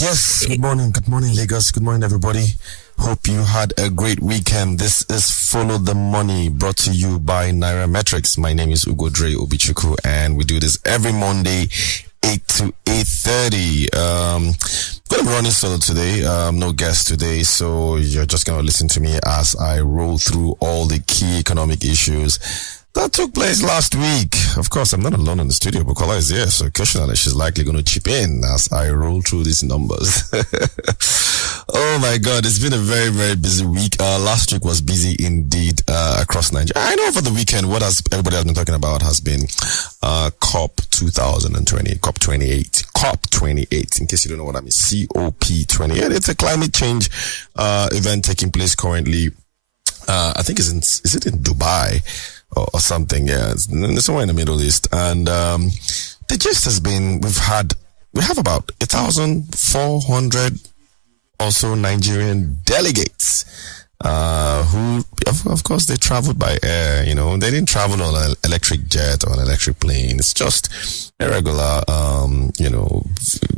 Yes, good morning, Lagos. Good morning, everybody. Hope you had a great weekend. This is Follow the Money, brought to you by Nairametrics. My name is Ugodre Obichuku, and we do this every Monday, 8 to 8:30. Going to be running solo today. No guest today, so you're just going to listen to me as I roll through all the key economic issues that took place last week. Of course, I'm not alone in the studio, but Kola is here, so occasionally she's likely going to chip in as I roll through these numbers. Oh my God, it's been a very, very busy week. Last week was busy indeed across Nigeria. I know over the weekend, everybody has been talking about has been COP 2020, COP28. COP28, in case you don't know what I mean, COP28. It's a climate change event taking place currently. I think is it in Dubai? Or something, yeah. It's somewhere in the Middle East. And the gist has been, we have about 1,400 also Nigerian delegates who, of course, they traveled by air. You know, they didn't travel on an electric jet or an electric plane. It's just a regular,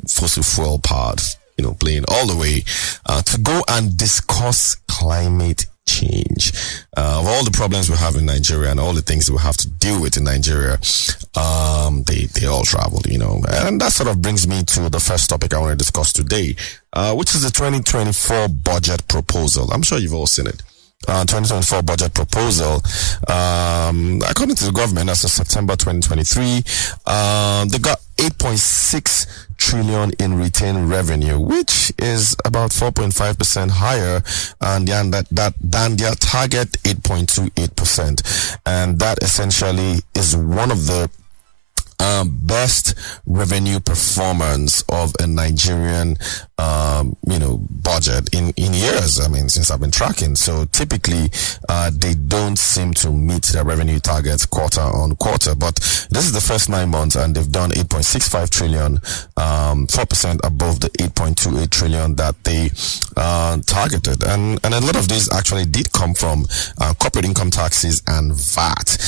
fossil fuel pod, plane all the way to go and discuss climate change. Of all the problems we have in Nigeria and all the things we have to deal with in Nigeria, they all traveled, and that sort of brings me to the first topic I want to discuss today, which is the 2024 budget proposal. I'm sure you've all seen it. 2024 budget proposal. According to the government, as of September 2023, they got 8.6 trillion in retained revenue, which is about 4.5% higher than their target 8.28%. And that essentially is one of the best revenue performance of a Nigerian, budget in years. I mean, since I've been tracking. So typically, they don't seem to meet their revenue targets quarter on quarter. But this is the first 9 months, and they've done 8.65 trillion, 4% above the 8.28 trillion that they targeted. And a lot of these actually did come from corporate income taxes and VAT.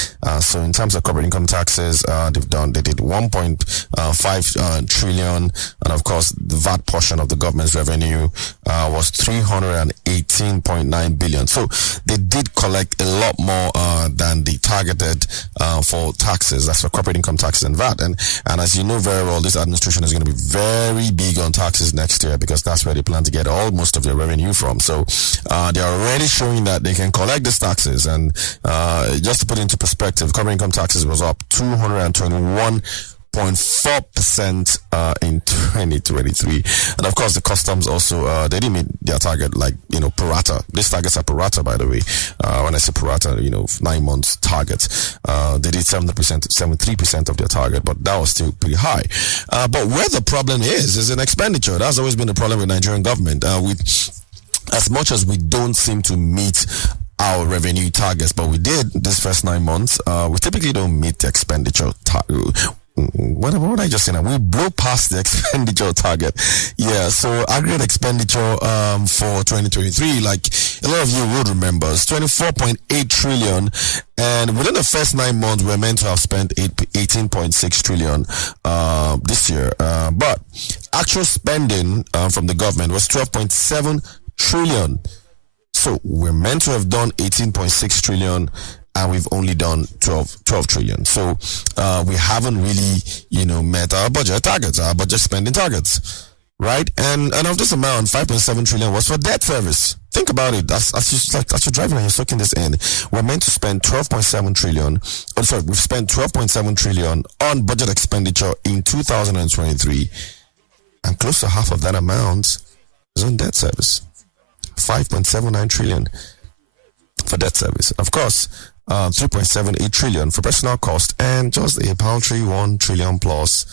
So in terms of corporate income taxes, they did 1.5 trillion, and of course the VAT portion of the government's revenue was 318.9 billion. So they did collect a lot more than they targeted for taxes. That's for corporate income taxes and VAT. And as you know very well, this administration is going to be very big on taxes next year, because that's where they plan to get most of their revenue from. So they're already showing that they can collect these taxes. And just to put it into perspective, corporate income taxes was up 221.4% in 2023. And of course the customs also they didn't meet their target, pro rata. These targets are pro rata, by the way. When I say pro rata, 9 months targets, they did 73% of their target, but that was still pretty high. But where the problem is in expenditure. That's always been the problem with Nigerian government. As much as we don't seem to meet our revenue targets, but we did this first 9 months, we typically don't meet the expenditure target. What I just said? We blow past the expenditure target. Yeah, so aggregate expenditure for 2023, like a lot of you would remember, is 24.8 trillion, and within the first 9 months, we're meant to have spent 18.6 trillion this year. But actual spending from the government was 12.7 trillion. So we're meant to have done 18.6 trillion, and we've only done 12 trillion. So we haven't really, met our budget targets, our budget spending targets, right? And of this amount, 5.7 trillion was for debt service. Think about it. As you're driving and you're soaking this in, we're meant to spend 12.7 trillion. We've spent 12.7 trillion on budget expenditure in 2023, and close to half of that amount is on debt service. 5.79 trillion for debt service. Of course, 3.78 trillion for personal cost, and just a paltry 1 trillion plus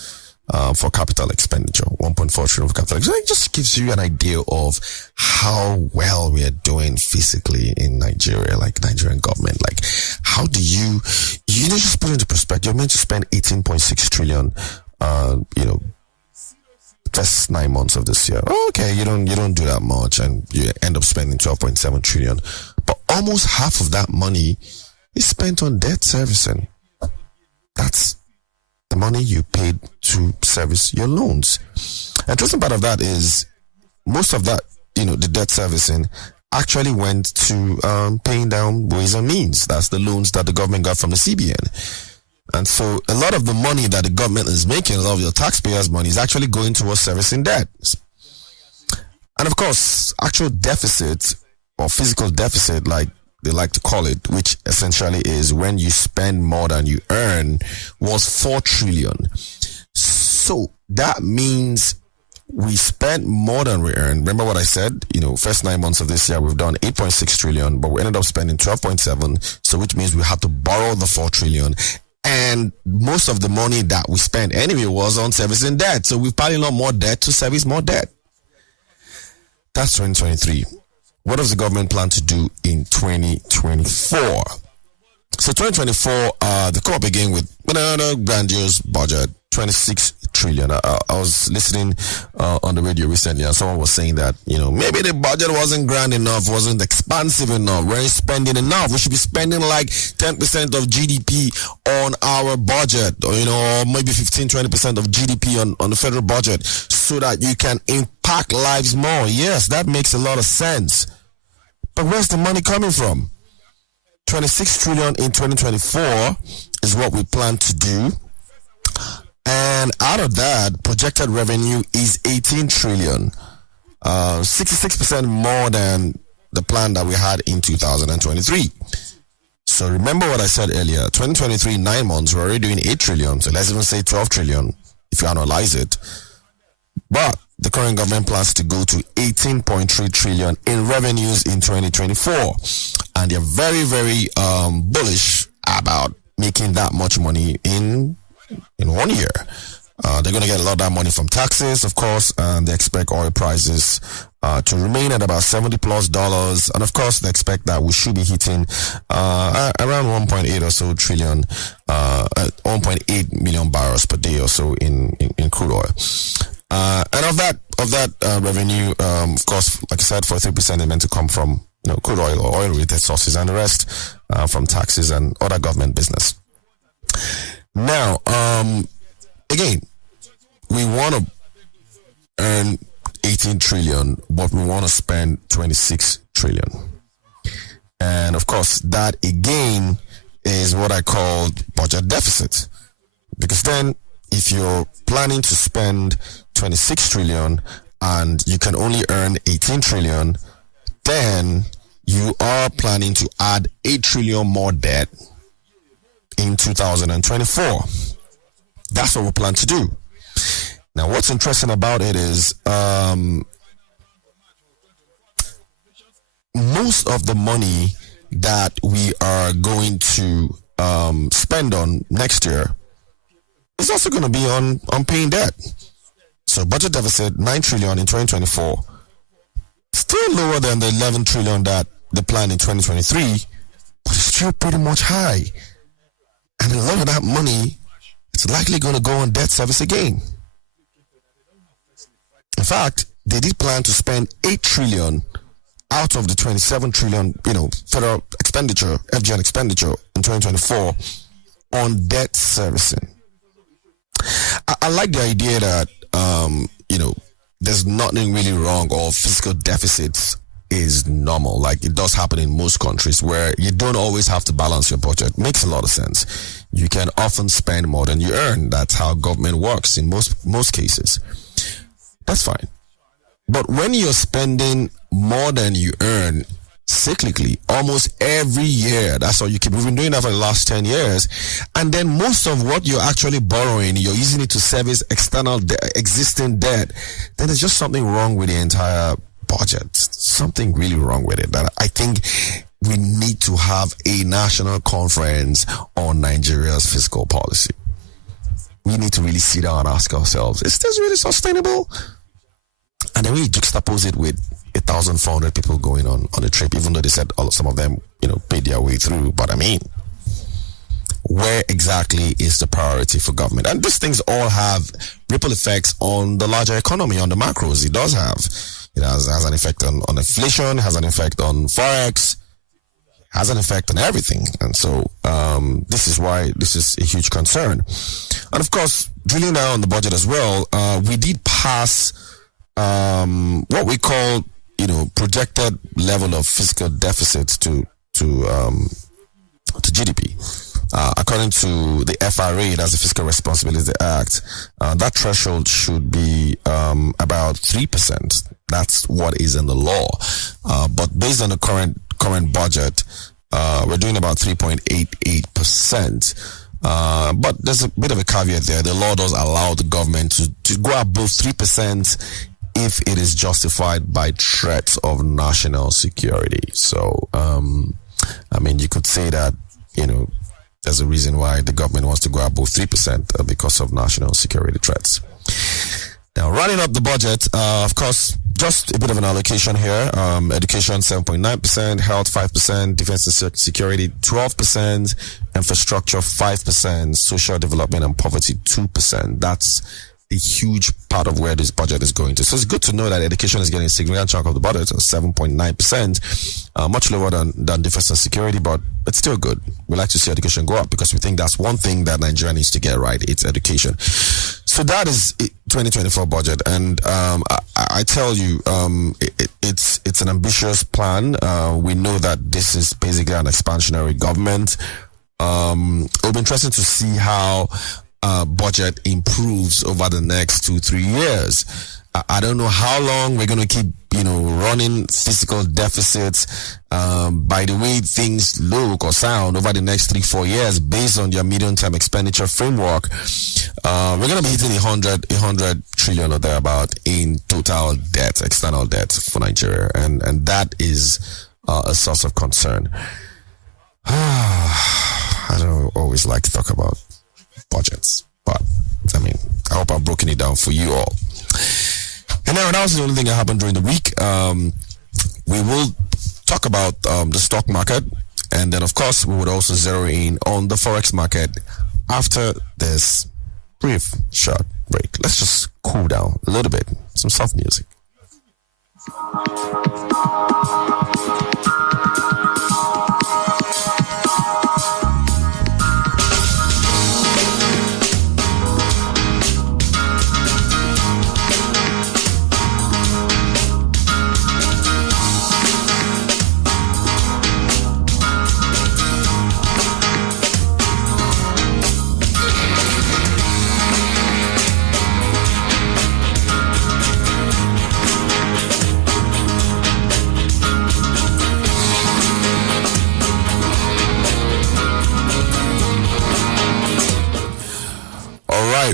for capital expenditure, 1.4 trillion for capital expenditure. It just gives you an idea of how well we are doing physically in Nigeria, like Nigerian government. Like, how do you just put it into perspective. You're meant to spend 18.6 trillion, first 9 months of this year. Okay, you don't do that much, and you end up spending 12.7 trillion. But almost half of that money is spent on debt servicing. That's the money you paid to service your loans. And the interesting part of that is most of that, the debt servicing actually went to paying down ways and means. That's the loans that the government got from the CBN. And so a lot of the money that the government is making, a lot of your taxpayers' money, is actually going towards servicing debt. And of course, actual deficit or physical deficit, like they like to call it, which essentially is when you spend more than you earn, was 4 trillion. So that means we spent more than we earned. Remember what I said? First 9 months of this year, we've done 8.6 trillion, but we ended up spending 12.7. So which means we had to borrow the 4 trillion. And most of the money that we spent anyway was on servicing debt. So we're piling on more debt to service more debt. That's 2023. What does the government plan to do in 2024? So 2024, the COP again with another grandiose budget, 26 trillion. I was listening on the radio recently, and someone was saying that, maybe the budget wasn't grand enough, wasn't expansive enough, we weren't spending enough. We should be spending like 10% of GDP on our budget, or maybe 15-20% of GDP on the federal budget, so that you can impact lives more. Yes, that makes a lot of sense. But where's the money coming from? 26 trillion in 2024 is what we plan to do. And out of that, projected revenue is 18 trillion, 66% more than the plan that we had in 2023. So remember what I said earlier, 2023, 9 months, we're already doing 8 trillion. So let's even say 12 trillion if you analyze it. But the current government plans to go to 18.3 trillion in revenues in 2024. And they're very, very bullish about making that much money in 1 year. They're going to get a lot of that money from taxes, of course, and they expect oil prices to remain at about $70+. And of course, they expect that we should be hitting around 1.8 or so trillion, 1.8 million barrels per day or so in crude oil. And of that revenue, of course, like I said, 43% is meant to come from crude oil or oil-related sources, and the rest from taxes and other government business. Now, again, we want to earn 18 trillion, but we want to spend 26 trillion. And of course, that again is what I call budget deficit. Because then, if you're planning to spend 26 trillion and you can only earn 18 trillion, then you are planning to add 8 trillion more debt in 2024. That's what we plan to do. Now, what's interesting about it is most of the money that we are going to spend on next year is also going to be on paying debt. So budget deficit, 9 trillion in 2024, still lower than the 11 trillion that they planned in 2023, but it's still pretty much high. And a lot of that money is likely going to go on debt service again. In fact, they did plan to spend 8 trillion out of the 27 trillion, federal expenditure, FGN expenditure in 2024 on debt servicing. I like the idea that, there's nothing really wrong, or fiscal deficits is normal. Like it does happen in most countries where you don't always have to balance your budget. Makes a lot of sense. You can often spend more than you earn. That's how government works in most cases. That's fine. But when you're spending more than you earn cyclically, almost every year, that's all you keep. We've been doing that for the last 10 years. And then most of what you're actually borrowing, you're using it to service external existing debt. Then there's just something wrong with the entire budget. Something really wrong with it. That I think we need to have a national conference on Nigeria's fiscal policy. We need to really sit down and ask ourselves, is this really sustainable? And then we juxtapose it with 1,400 people going on a trip, even though they said some of them, paid their way through. But I mean, where exactly is the priority for government? And these things all have ripple effects on the larger economy, on the macros. It does have. It has an effect on inflation, has an effect on forex, has an effect on everything. And so this is why this is a huge concern. And of course, drilling down on the budget as well, we did pass what we call, projected level of fiscal deficit to GDP. According to the FRA, that's the Fiscal Responsibility Act, that threshold should be about 3%. That's what is in the law. But based on the current budget, we're doing about 3.88%. But there's a bit of a caveat there. The law does allow the government to go above 3% if it is justified by threats of national security. So, you could say that, there's a reason why the government wants to go above 3% because of national security threats. Now, running up the budget, of course, just a bit of an allocation here. Education 7.9%, health 5%, defense and security 12%, infrastructure 5%, social development and poverty 2%. That's a huge part of where this budget is going to. So it's good to know that education is getting a significant chunk of the budget, 7.9%, much lower than defense and security, but it's still good. We like to see education go up because we think that's one thing that Nigeria needs to get right. It's education. So that is 2024 budget, and I tell you, it's an ambitious plan. We know that this is basically an expansionary government. It'll be interesting to see how budget improves over the next 2-3 years. I don't know how long we're going to keep, running fiscal deficits. By the way things look or sound over the next 3-4 years, based on your medium-term expenditure framework, we're going to be hitting 100 trillion or thereabout in total debt, external debt for Nigeria, and that is a source of concern. I don't always like to talk about budgets, but I hope I've broken it down for you all. And now that was the only thing that happened during the week. We will talk about the stock market, and then of course we would also zero in on the forex market after this brief short break. Let's just cool down a little bit. Some soft music.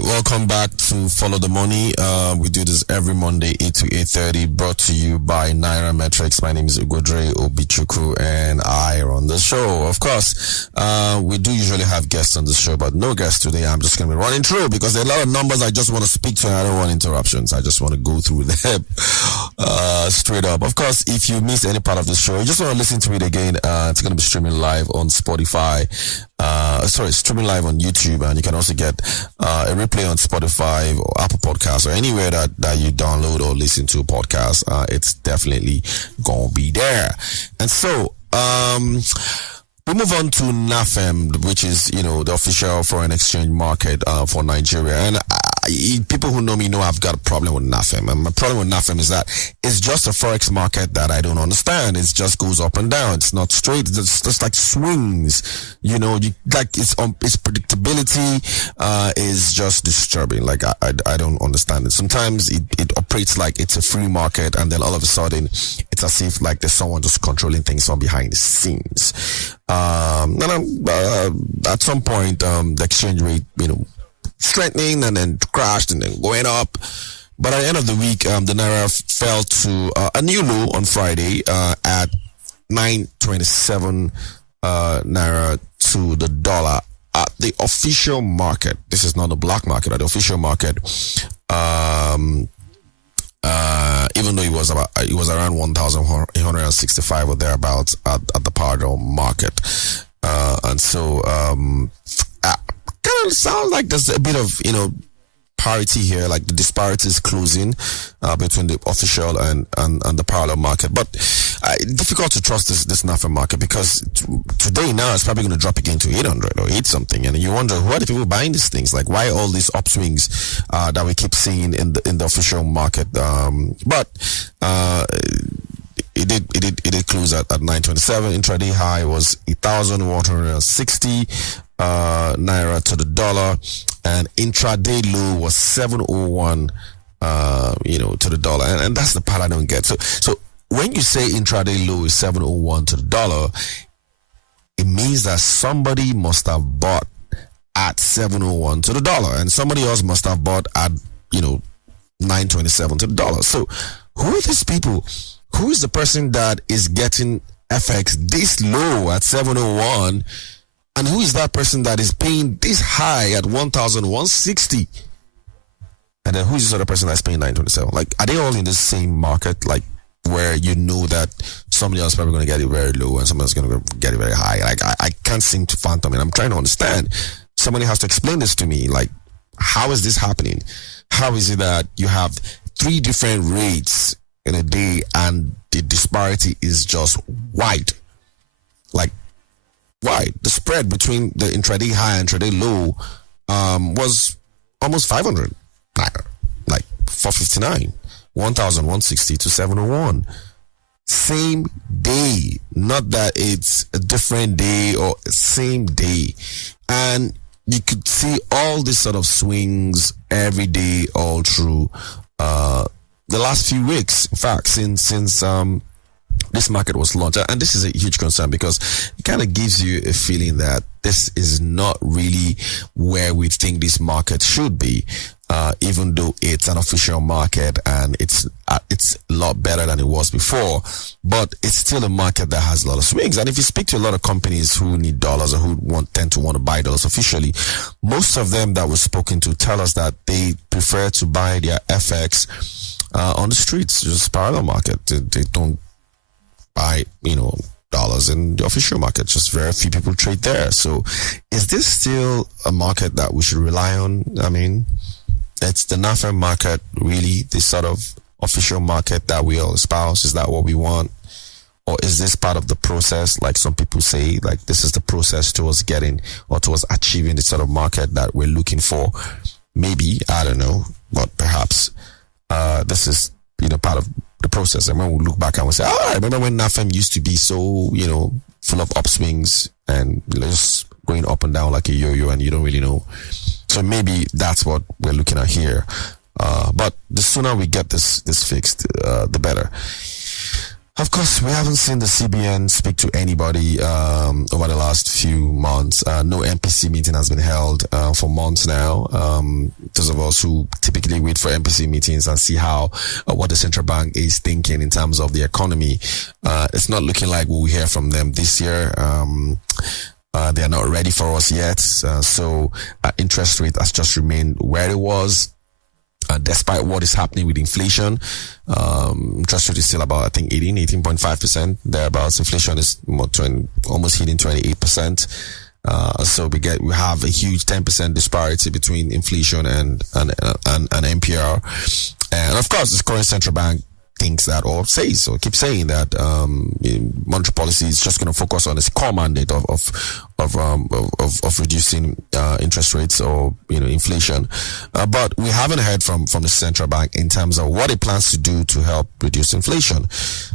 Welcome back to Follow the Money. We do this every Monday, 8 to 8:30, brought to you by Naira Metrics. My name is Ugodre Obichuku, and I run the show. Of course, we do usually have guests on the show, but no guests today. I'm just going to be running through because there are a lot of numbers I just want to speak to, and I don't want interruptions. I just want to go through them straight up. Of course, if you miss any part of the show, you just want to listen to it again, it's going to be streaming live on Spotify. Streaming live on YouTube, and you can also get a replay on Spotify or Apple Podcasts or anywhere that you download or listen to a podcast. It's definitely gonna be there. And so we move on to NAFEM, which is, the official foreign exchange market for Nigeria. And people who know me know I've got a problem with NAFEM. And my problem with NAFEM is that it's just a forex market that I don't understand. It just goes up and down. It's not straight. It's just like swings. Its predictability is just disturbing. Like I don't understand it. Sometimes it operates like it's a free market, and then all of a sudden it's as if like there's someone just controlling things from behind the scenes. At some point, the exchange rate, strengthening and then crashed and then going up. But at the end of the week, the Naira fell to a new low on Friday at 927 Naira to the dollar at the official market. This is not the black market. At the official market, even though it was around 1,865 or thereabouts at the Pardo market, and so kind of sounds like there's a bit of parity here, like the disparity is closing between the official and the parallel market. But difficult to trust this NAFEM market, because today now it's probably going to drop again to 800 or 8 something, and you wonder, who are the people buying these things? Like, why all these upswings that we keep seeing in the official market? But it did close at 927. Intraday high was 1,160 naira to the dollar, and intraday low was 701 to the dollar, and that's the part I don't get. So when you say intraday low is 701 to the dollar, it means that somebody must have bought at 701 to the dollar, and somebody else must have bought at 927 to the dollar. So who are these people? Who is the person that is getting FX this low at 701, and who is that person that is paying this high at 1,160? And then who is this other person that's paying 927? Like, are they all in the same market? Like, where you know that somebody else is probably going to get it very low and somebody else is going to get it very high? Like, I can't seem to fathom it. I'm trying to understand. Somebody has to explain this to me. Like, how is this happening? How is it that you have 3 different rates in a day and the disparity is just wide? Like, wide. The spread between the intraday high and intraday low was almost 500 naira, like 459, 1,160 to 701. Same day, not that it's a different day, or same day. And you could see all these sort of swings every day all through the last few weeks. In fact, since this market was launched, and this is a huge concern, because it kind of gives you a feeling that this is not really where we think this market should be, even though it's an official market and it's a lot better than it was before, but it's still a market that has a lot of swings. And if you speak to a lot of companies who need dollars or who tend to want to buy dollars officially, most of them that we're spoken to tell us that they prefer to buy their FX on the streets, just parallel market. They don't buy, dollars in the official market. Just very few people trade there. So is this still a market that we should rely on? I mean, it's the NAFEM market, really, this sort of official market that we all espouse. Is that what we want? Or is this part of the process, like some people say, like this is the process towards getting or towards achieving the sort of market that we're looking for? Maybe, I don't know, but perhaps this is, part of the process. And when we look back and we say, I remember when NAFEM used to be so, full of upswings and just going up and down like a yo-yo, and you don't really know. So maybe that's what we're looking at here. But the sooner we get this fixed, the better. Of course, we haven't seen the CBN speak to anybody over the last few months. No MPC meeting has been held for months now. Those of us who typically wait for MPC meetings and see how what the central bank is thinking in terms of the economy, it's not looking like we'll hear from them this year. They are not ready for us yet. So interest rate has just remained where it was. Despite what is happening with inflation, interest rate is still about, I think, 18.5%, thereabouts. Inflation is almost hitting 28%. So we have a huge 10% disparity between inflation and NPR. And of course, this current central bank thinks that, or says, or keeps saying that monetary policy is just going to focus on its core mandate of reducing interest rates or inflation, but we haven't heard from the central bank in terms of what it plans to do to help reduce inflation.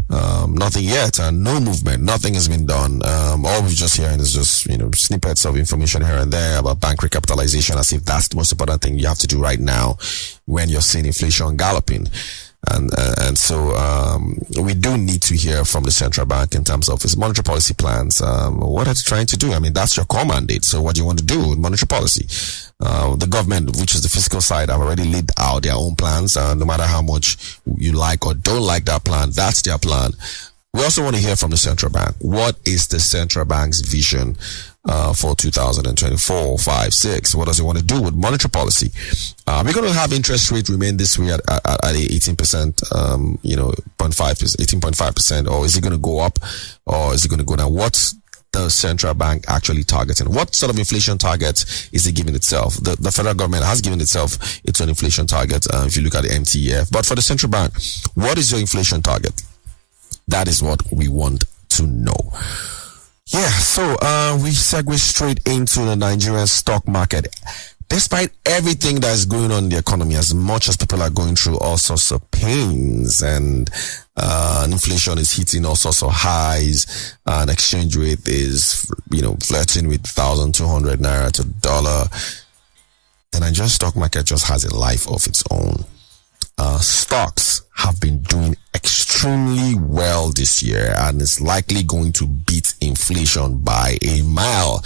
Nothing yet, and no movement. Nothing has been done. All we're just hearing is just snippets of information here and there about bank recapitalization, as if that's the most important thing you have to do right now when you're seeing inflation galloping. And so we do need to hear from the central bank in terms of its monetary policy plans. What are they trying to do? I mean, that's your core mandate. So what do you want to do with monetary policy? The government, which is the fiscal side, have already laid out their own plans. No matter how much you like or don't like that plan, that's their plan. We also want to hear from the central bank. What is the central bank's vision for 2024, 5, 6? What does it want to do with monetary policy? We're going to have interest rate remain this way at 18%, 18.5%, or is it going to go up, or is it going to go down? What's the central bank actually targeting? What sort of inflation target is it giving itself? The federal government has given itself its own inflation target, if you look at the MTF. But for the central bank, what is your inflation target? That is what we want to know. Yeah, so we segue straight into the Nigerian stock market. Despite everything that's going on in the economy, as much as people are going through all sorts of pains and inflation is hitting all sorts of highs, and exchange rate is, flirting with 1,200 naira to dollar, the Nigerian stock market just has a life of its own. Stocks have been doing extremely well this year and is likely going to beat inflation by a mile.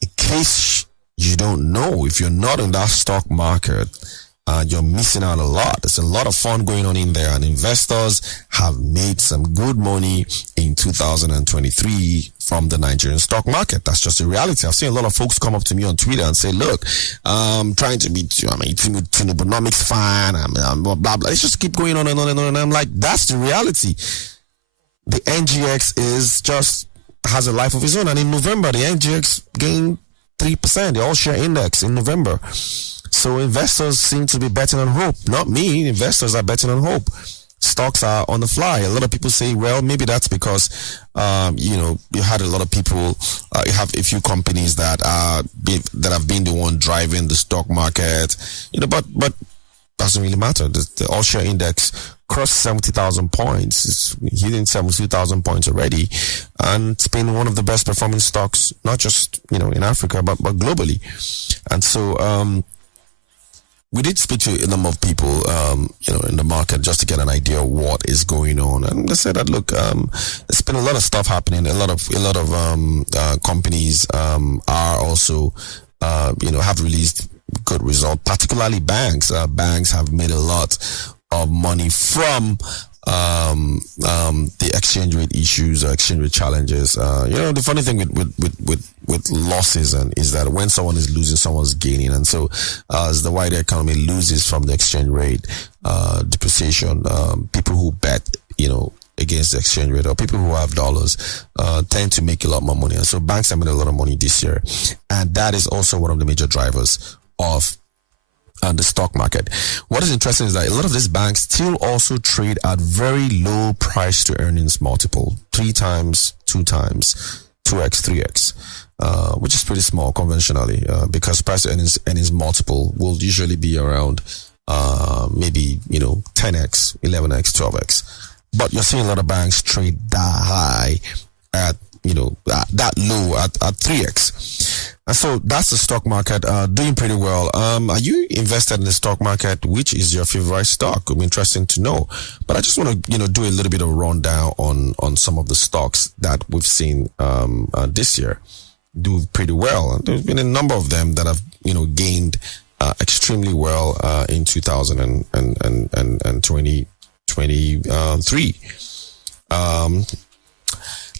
In case you don't know, if you're not in that stock market, you're missing out a lot. There's a lot of fun going on in there, and investors have made some good money in 2023 from the Nigerian stock market. That's just a reality. I've seen a lot of folks come up to me on Twitter and say, look, I'm trying to be, Tinubonomics fan, I'm blah, blah, blah. It's just keep going on and on and on. And I'm like, that's the reality. The NGX has a life of its own. And in November, the NGX gained 3%, the all-share index in November. So investors seem to be betting on hope. Not me. Investors are betting on hope. Stocks are on the fly. A lot of people say, well, maybe that's because, you had a lot of people, you have a few companies that have been the one driving the stock market, but doesn't really matter. The all-share index crossed 70,000 points. It's hitting 72,000 points already. And it's been one of the best performing stocks, not just, in Africa, but globally. And so, we did speak to a number of people, in the market just to get an idea of what is going on, and they said that look, there's been a lot of stuff happening. A lot of companies are also, have released good results. Particularly banks. Banks have made a lot of money from the exchange rate issues or exchange rate challenges. The funny thing with losses is that when someone is losing, someone's gaining. And so as the wider economy loses from the exchange rate depreciation, people who bet, against the exchange rate, or people who have dollars, tend to make a lot more money. And so banks have made a lot of money this year. And that is also one of the major drivers of the stock market. What is interesting is that a lot of these banks still also trade at very low price to earnings multiple, 3 times, 2 times, 2x, 3x, which is pretty small conventionally, because price to earnings multiple will usually be around maybe 10x, 11x, 12x. But you're seeing a lot of banks trade that high at that low at 3x. And so that's the stock market doing pretty well. Are you invested in the stock market? Which is your favorite stock? It'll be interesting to know. But I just want to, do a little bit of rundown on some of the stocks that we've seen this year do pretty well. There's been a number of them that have, gained extremely well in 2023.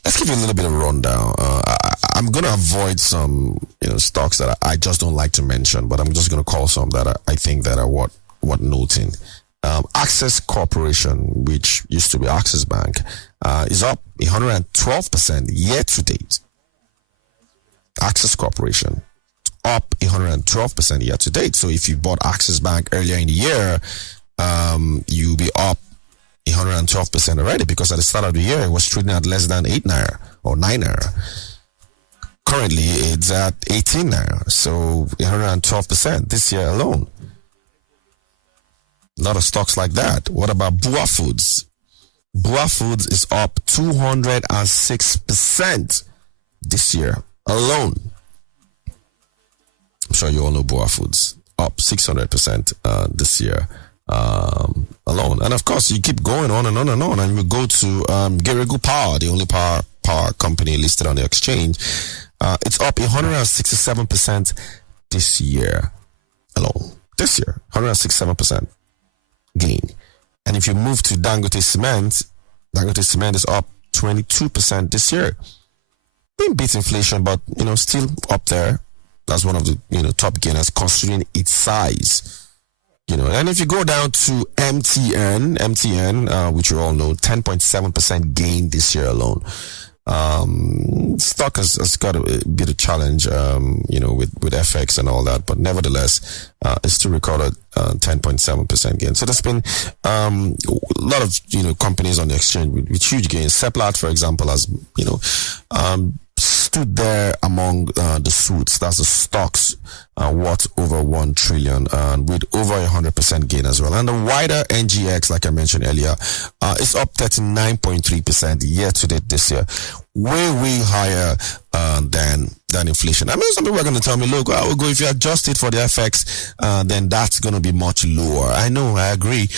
Let's give you a little bit of a rundown. I'm going to avoid some, stocks that I just don't like to mention, but I'm just going to call some that I think that are what noting. Access Corporation, which used to be Access Bank, is up 112% year to date. Access Corporation, up 112% year to date. So if you bought Access Bank earlier in the year, you'll be up 112% already, because at the start of the year it was trading at less than 8 naira or 9 naira. Currently it's at 18 naira, so 112% this year alone. A lot of stocks like that. What about Bua Foods? Bua Foods is up 206% this year alone. I'm sure you all know Bua Foods, up 600% this year alone. And of course, you keep going on and on and on, and we go to Geregu Power, the only power company listed on the exchange. It's up 167% this year alone. This year, 167% gain. And if you move to Dangote Cement is up 22% this year. Didn't beat inflation, but still up there. That's one of the top gainers considering its size. And if you go down to MTN, which you all know, 10.7% gain this year alone. Stock has got a bit of challenge, with FX and all that, but nevertheless, it still recorded 10.7% gain. So there's been a lot of companies on the exchange with huge gains. Seplat, for example, has stood there among the suits. That's the stocks worth over 1 trillion with over 100% gain as well. And the wider NGX, like I mentioned earlier, is up 39.3% year to date this year, way higher than inflation. I mean, some people are going to tell me, look, if you adjust it for the FX, then that's going to be much lower. I know, I agree.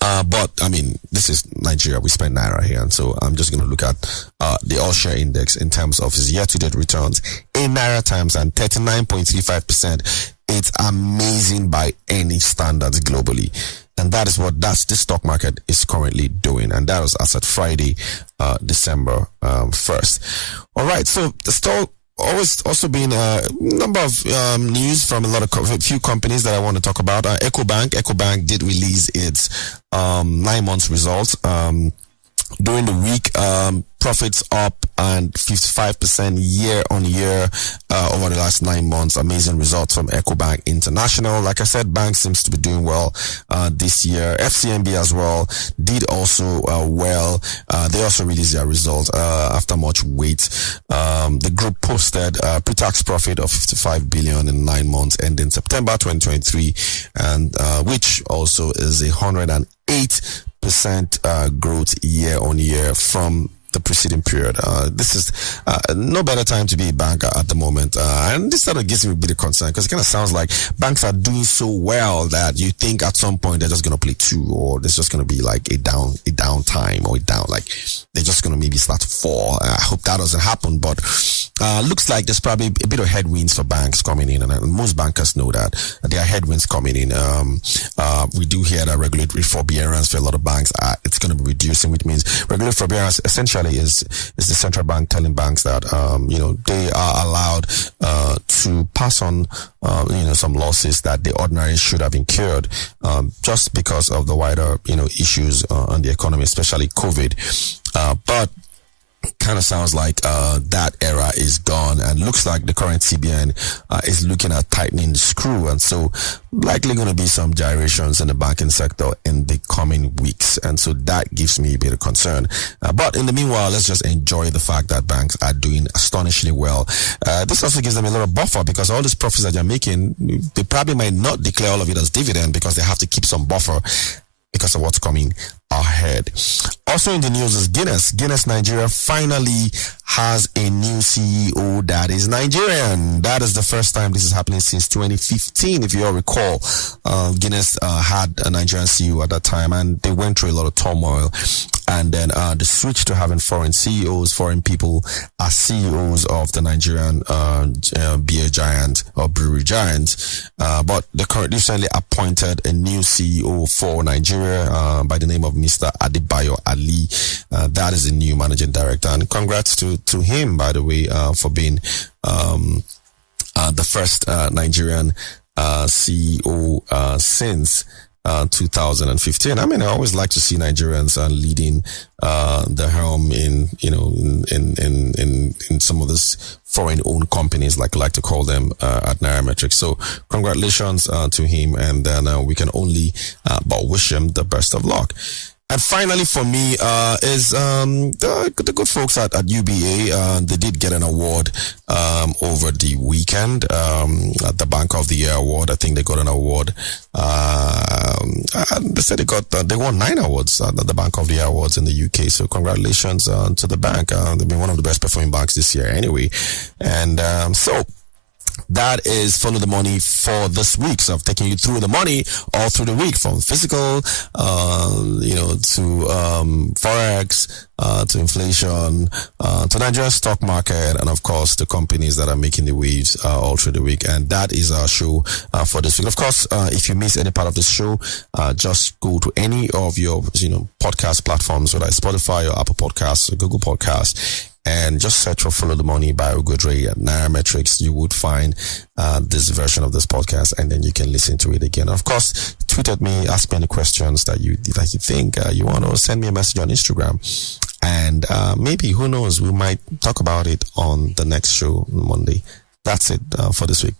But I mean, this is Nigeria. We spend naira here, and so I'm just going to look at the all share index in terms of its year-to-date returns in naira terms, and 39.35%. It's amazing by any standards globally, and that is this stock market is currently doing, and that was as at Friday, December 1st. All right, so the stock. Always also been a number of news from a few companies that I want to talk about. Ecobank did release its 9 months results during the week. Profits up and 55% year on year over the last 9 months. Amazing results from Ecobank International. Like I said, bank seems to be doing well this year. FCMB as well did also well. They also released their results after much wait. The group posted a pre-tax profit of 55 billion in 9 months ending September 2023, and which also is 108% growth year on year from the preceding period. This is no better time to be a bank at the moment, and this sort of gives me a bit of concern, because it kind of sounds like banks are doing so well that you think at some point they're just going to play two, or there's just going to be like a down time, or like they're just going to maybe start to fall. I hope that doesn't happen, but looks like there's probably a bit of headwinds for banks coming in, and most bankers know that there are headwinds coming in. We do hear that regulatory forbearance for a lot of banks, it's going to be reducing, which means regulatory forbearance essentially is the central bank telling banks that they are allowed to pass on some losses that they ordinarily should have incurred just because of the wider issues on the economy, especially COVID. But kind of sounds like that era is gone, and looks like the current CBN is looking at tightening the screw, and so likely going to be some gyrations in the banking sector in the coming weeks, and so that gives me a bit of concern. But in the meanwhile, let's just enjoy the fact that banks are doing astonishingly well. This also gives them a little buffer, because all these profits that they're making, they probably might not declare all of it as dividend, because they have to keep some buffer because of what's coming ahead. Also in the news is Guinness. Guinness Nigeria finally has a new CEO that is Nigerian. That is the first time this is happening since 2015. If you all recall, Guinness had a Nigerian CEO at that time, and they went through a lot of turmoil. And then the switch to having foreign CEOs, foreign people as CEOs of the Nigerian beer giant or brewery giant. But they recently appointed a new CEO for Nigeria by the name of Mr. Adebayo Ali. That is the new managing director. And congrats to him, by the way, for being the first Nigerian CEO since 2015. I mean, I always like to see Nigerians leading the helm in some of these foreign-owned companies, like I like to call them, at Nairametrics. So congratulations to him, and then we can only but wish him the best of luck. And finally, for me, is the good folks at UBA. They did get an award over the weekend, at the Bank of the Year award. I think they got an award. They said they won 9 awards at the Bank of the Year awards in the UK. So congratulations to the bank. They've been one of the best performing banks this year, anyway. And so. That is Follow the Money for this week. So I've taken you through the money all through the week, from physical, to Forex, to inflation, to Nigerian stock market, and of course the companies that are making the waves all through the week. And that is our show for this week. Of course, if you miss any part of this show, just go to any of your podcast platforms, whether it's Spotify or Apple Podcasts or Google Podcasts, and just search for Follow the Money by Ugodre at Nairametrics. You would find this version of this podcast, and then you can listen to it again. Of course, tweet at me, ask me any questions that you think you want, or send me a message on Instagram And maybe, who knows, we might talk about it on the next show on Monday. That's it for this week.